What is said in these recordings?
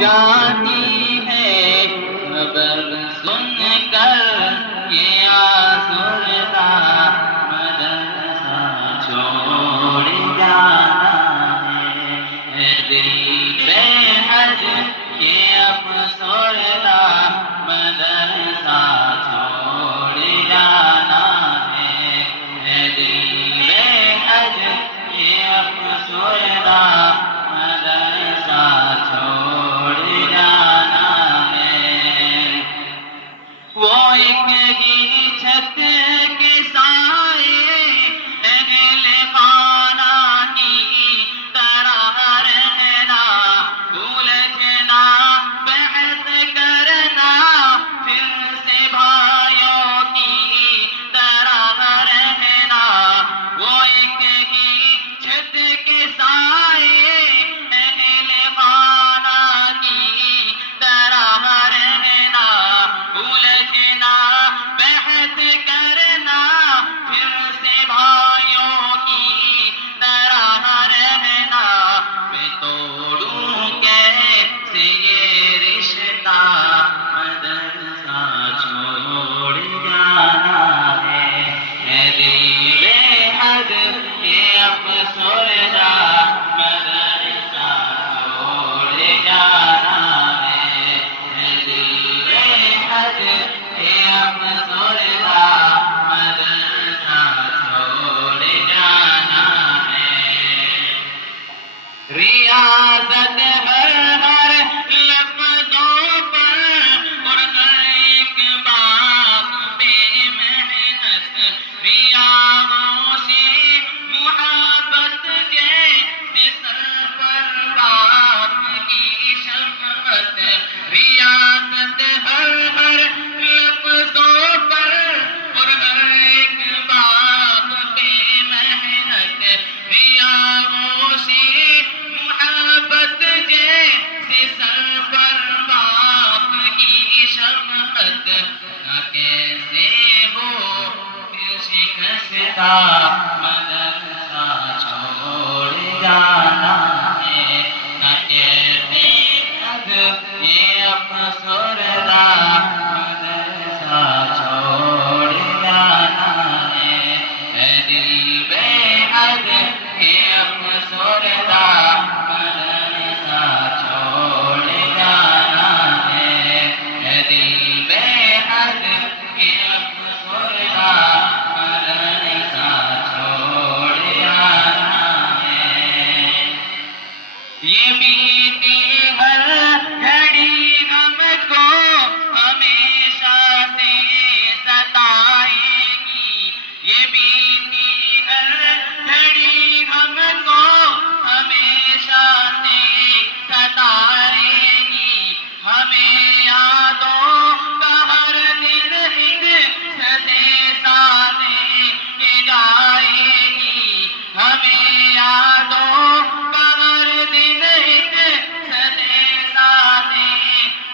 جاتی ہے خبر سن کر یہ آسودہ مدرسہ چھوڑ جانا ہے دل بے حد یہ افسردہ مدرسہ چھوڑ جانا ہے دل بے حد یہ افسردہ مدرسہ چھوڑ جانا ہے وہ ایک ہی چھت کے سائے اہل خانہ کی طرح رہنا بھولنا بحث کرنا پھر سے بھائیوں کی طرح رہنا وہ ایک ہی چھت کے سائے اہل خانہ کی طرح رہنا بھولنا بحث کرنا پھر سے بھائیوں کی طرح رہنا میں توڑوں کیسے یہ رشتہ مدرسہ چھوڑ جانا ہے دل بے حد یہ افسردہ مدرسہ چھوڑ جانا ہے دل بے حد یہ افسردہ مدرسہ چھوڑ جانا ہے ریاضت ہر لفظوں پر اور ہر ایک بات بے محنت ریاضوں سے محبت جیسے سر پر باپ کی شفقت ریاضت ہر لفظوں پر اور ہر ایک بات بے محنت ریاضوں سے محبت جیسے سر پر باپ کی شفقت نہ کیسے ہو پھر شکستہ مدرسہ چھوڑ جانا ہے نہ کیسے حد یہ افسردہ مدرسہ چھوڑ جانا ہے دل بے حد یہ افسردہ مدرسہ چھوڑ جانا ہے دل بے حد یہ افسردہ مدرسہ چھوڑ جانا ہے یہ بیتی ہر گھڑی غم کو ہمیشہ سے ستائے گی یہ بیتی ہر گھڑی غم کو ہمیشہ سے ستائے گی ہمیں یادوں کا ہر دن ایک سدے سانے کے جائے گی ہمیں یادوں کا ہر دن ایک سدے سانے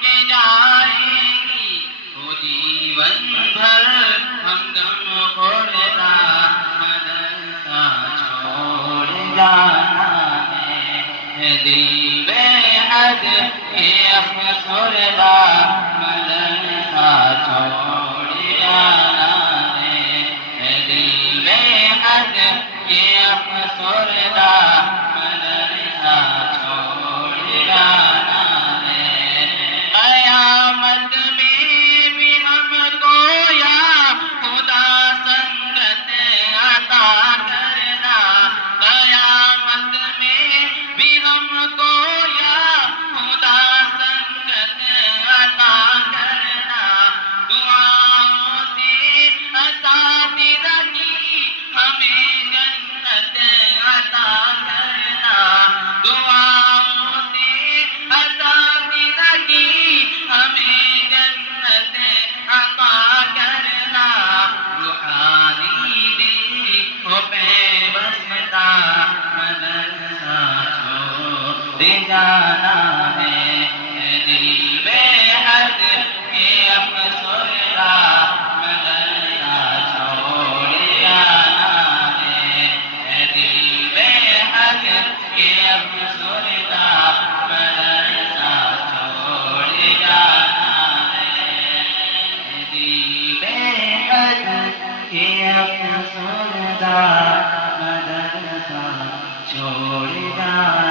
کے جائے گی وہ جیون بھر ہم غم خوردہ مدرسہ چھوڑ جانا ہے دل بے حد یہ افسردہ مدرسہ چھوڑ جانا ہے دل بے حد یہ افسردہ مدرسہ چھوڑ جانا ہے قیامت میں بھی ہم کو یا خدا سنگت عطا کرنا قیامت میں بھی ہم کو یا خدا سنگت عطا کرنا دعاؤں سے اساتذہ کی ہمیں جنت عطا کرنا دعاؤں سے اساتذہ کی ہمیں جنت عطا کرنا روحانی دل کو پیوستہ مدرسہ چھوڑ جانا ہے دل بے حد یہ افسردہ مدرسہ چھوڑ جانا ہے دل بے حد یہ افسردہ مدرسہ افسردہ مدرسہ چھوڑ جا